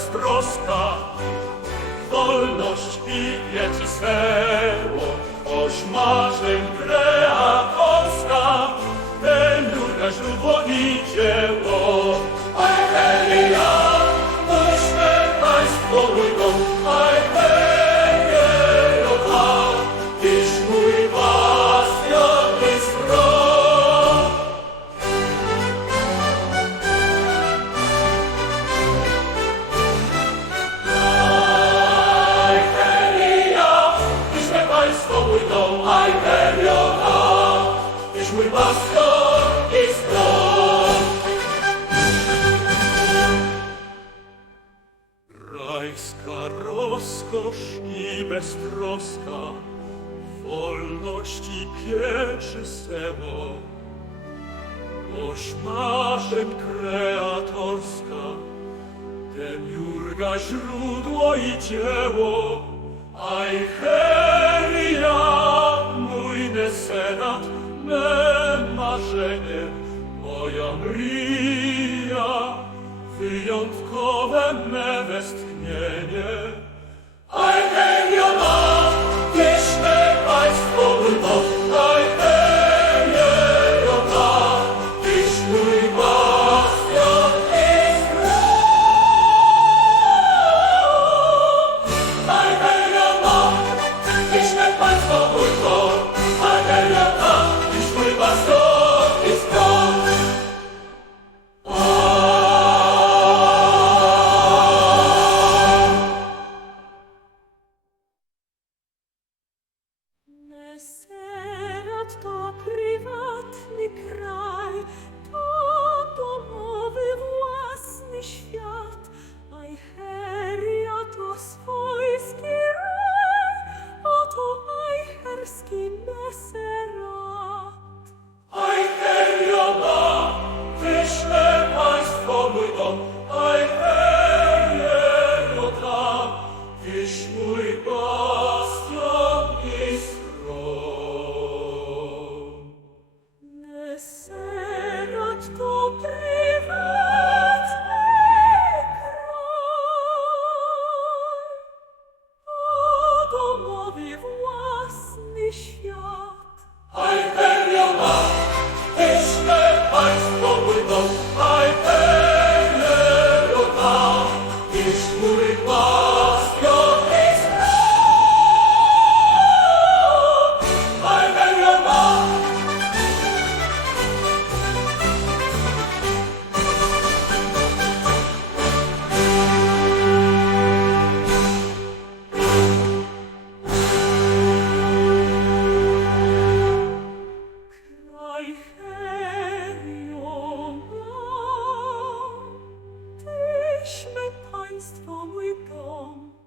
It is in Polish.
beztroska, wolność i wieczne sweło, oś marzeń kreacji. Rajska rozkosz i beztroska, wolność i pieczy seło, Oż marzeń kreatorska, demiurga źródło i dzieło, Aicheria, mój mecenat, me marzenie, moja mrija, wyjątkowe me westchnienie. Ma Herria tuos Weźmy Państwo mój dom.